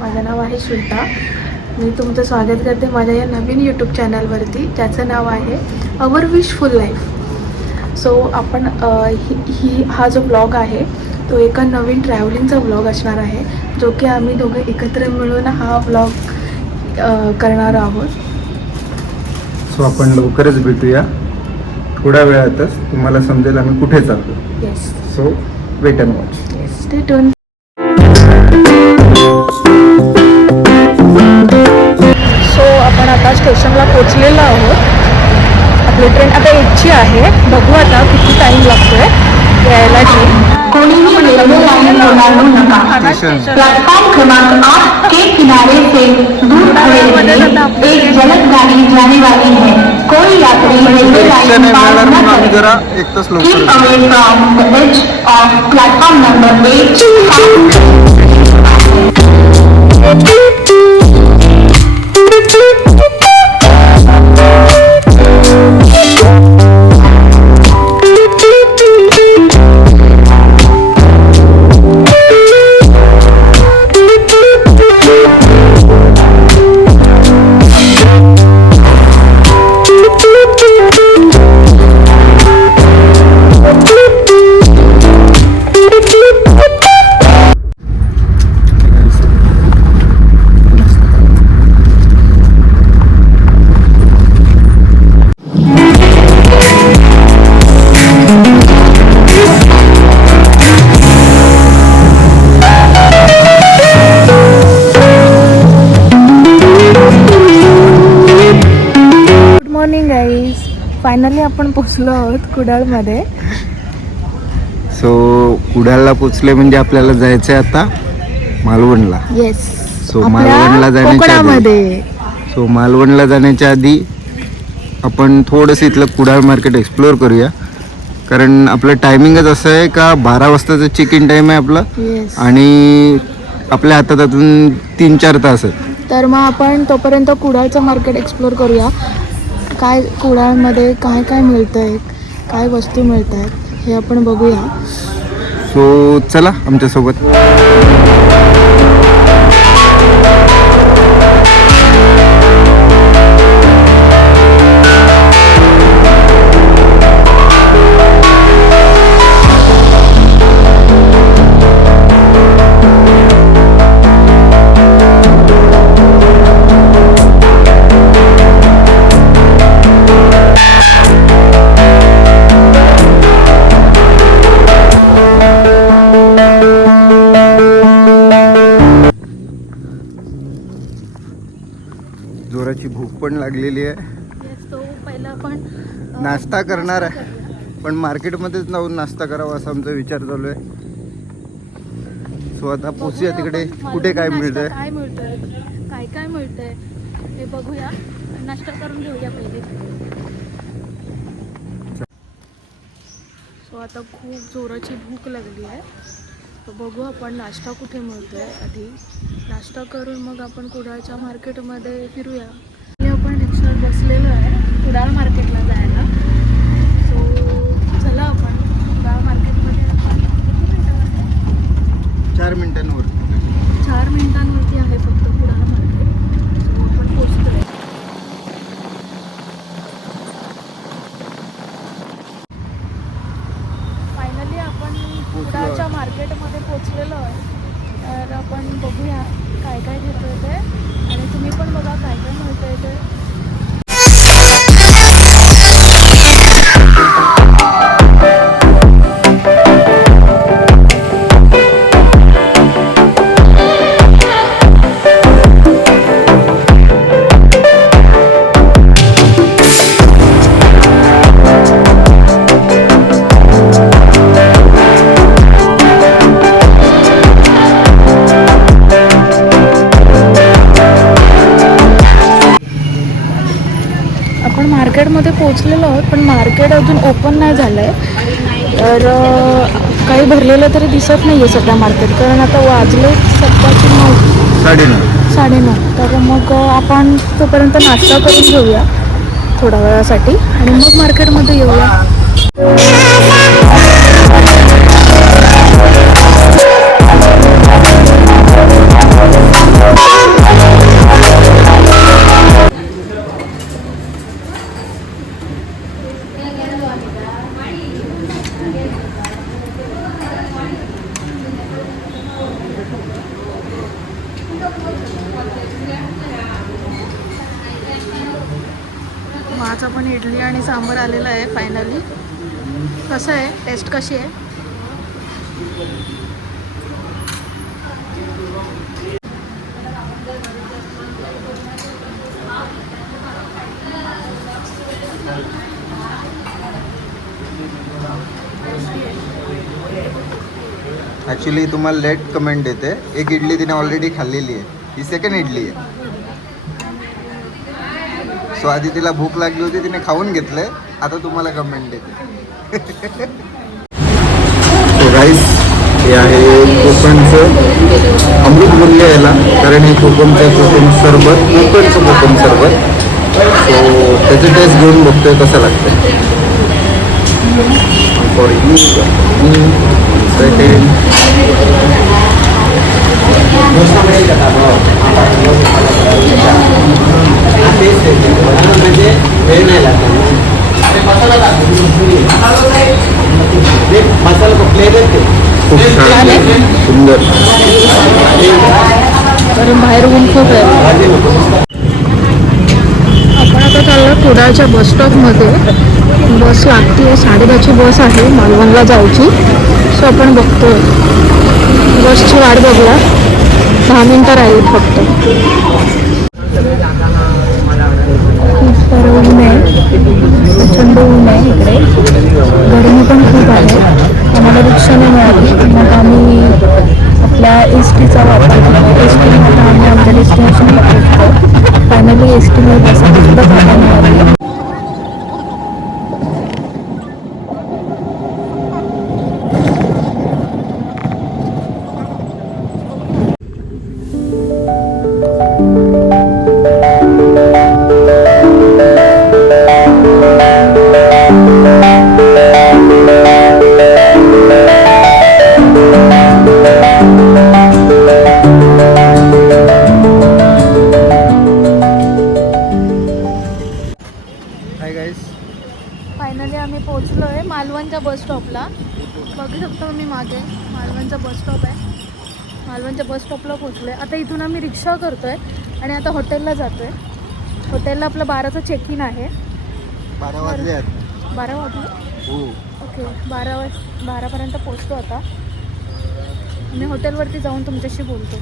माझं नाव आहे श्वेता. मी तुमचं स्वागत करते माझ्या या नवीन यूट्यूब चॅनलवरती, ज्याचं नाव आहे अवर विशफुल लाईफ. सो आपण हा जो ब्लॉग आहे तो एका नवीन ट्रॅव्हलिंगचा ब्लॉग असणार आहे, जो की आम्ही दोघे एकत्र मिळून हा ब्लॉग करणार आहोत. सो आपण लवकरच भेटूया. थोड्या वेळातच तुम्हाला समजेल आम्ही कुठे चाललो. Yes, so wait and watch. Yes, stay tune. सो आपण आता स्टेशनला पोचलेलो आहोत. आपली ट्रेन आता 1ची आहे. बघू आता किती टाईम लागतोय यायला ट्रेन. प्लेटफॉर्म क्रमांक 8 के किनारे से दूर खड़े रहिए. एक जलद गाड़ी जाने वाली है. कोई यात्री रेलवे लाइन पार न करें. Keep away from the edge of platform number 8. Finally आपण पोचलो आहोत कुडाळमध्ये. सो कुडाळला पोचले म्हणजे आपल्याला जायचंय आता मालवणला. येस, सो मालवणला जाण्याच्या आधी आपण थोडंसं इथलं कुडाळ मार्केट एक्सप्लोअर करूया. कारण आपलं टायमिंगच असं आहे का 12 वाजताचं चेक इन टाईम आहे आपलं. येस, आणि आपल्या हातात अजून 3-4 तास आहेत. तर मग आपण तोपर्यंत कुडाळचं मार्केट एक्सप्लोअर करूया. काय कुडाळमध्ये काय काय मिळतं आहे, काय वस्तू मिळत आहेत हे आपण बघूया. सो चला आमच्यासोबत. जोराची भूक पण लागलेली आहे. तो पहिला आपण नाश्ता करणार आहे, पण मार्केटमध्येच जाऊन नाश्ता करावा असा आमचा विचार चालू आहे. सो आता पोचूया तिकडे कुठे काय मिळतंय, काय मिळतंय, काय काय मिळतंय हे बघूया. नाश्ता करून घेऊया पहिले. सो आता खूप जोराची भूक लागली आहे, तर बघू आपण नाश्ता कुठे मिळतोय. आधी नाश्ता करून मग आपण कुडाळच्या मार्केटमध्ये फिरूया. आपण रिक्षावर बसलेलो आहे कुडाळ मार्केटला जायला. सो चला आपण कुडाळ मार्केटमध्ये. 4 मिनिटांवर 4 मिनिटांवरती आहे फक्त कुडाळ मार्केट. सो आपण पोचतोय. फायनली आपण कुडाळच्या मार्केटमध्ये पोचलेलो आहे. तर आपण बघूया काय काय घेतोय ते, आणि तुम्ही पण बघा काय काय मिळतंय ते. मार्केटमध्ये पोचलेलो आहोत, पण मार्केट अजून ओपन नाही झालं आहे. तर काही भरलेलं तरी दिसत नाही आहे सध्या मार्केट, कारण आता वाजले सध्याचे 9:30. तर मग आपण तोपर्यंत नाश्ता करून घेऊया थोड्या वेळासाठी, आणि मग मार्केटमध्ये येऊया. माझा पण इडली आणि सांबार आलेला आहे फायनली. कसं आहे, टेस्ट कशी आहे? ॲक्च्युली तुम्हाला लेट कमेंट येते. एक इडली तिने ऑलरेडी खाल्लेली आहे, ही सेकंड इडली आहे. सो आधी तिला भूक लागली होती, तिने खाऊन घेतलंय, आता तुम्हाला कमेंट येते. सो गाईस, हे आहे कोकणचं अमृत बोलले याला, कारण हे कोकण सरबत, कोकणचं कोकण सरबत. सो त्याचं टेस्ट घेऊन बघतोय कसं लागतं. For you second. खूप छान, सुंदर. कारण बाहेर ऊन खूप आहे. आपण आता चाललो कुडाळच्या बस स्टॉपमध्ये. बस लागते, 10:30ची बस आहे मालवणला जायची. सो आपण बघतोय बसची वाट बघूया. 10 मिनटं राहील फक्त. खूप ऊन आहे, प्रचंड ऊन आहे इकडे. गरमी पण खूप आहे. आम्हाला रिक्षा नाही मिळाली, मग आम्ही आपल्या एस टीचा वापर केला. एस टीमध्ये आम्ही आमच्या डेस्टिनेशनला पोहोचतो. फायनली एस टीमध्ये बसायला सुद्धा जागा मिळाली. हाय गाईस, फायनली आम्ही पोहोचलो आहे मालवणच्या बस स्टॉपला. बघू शकतो मी मागे मालवणचा बस स्टॉप आहे. मालवणच्या बस स्टॉपला पोहोचलो आहे. आता इथून आम्ही रिक्षा करतो आहे आणि आता हॉटेलला जातो आहे. हॉटेलला आपलं 12चं चेक इन आहे. 12 वाजले आहेत. 12 वाजले. हो. ओके, 12पर्यंत पोहोचतो. आता मी हॉटेलवरती जाऊन तुमच्याशी बोलतो.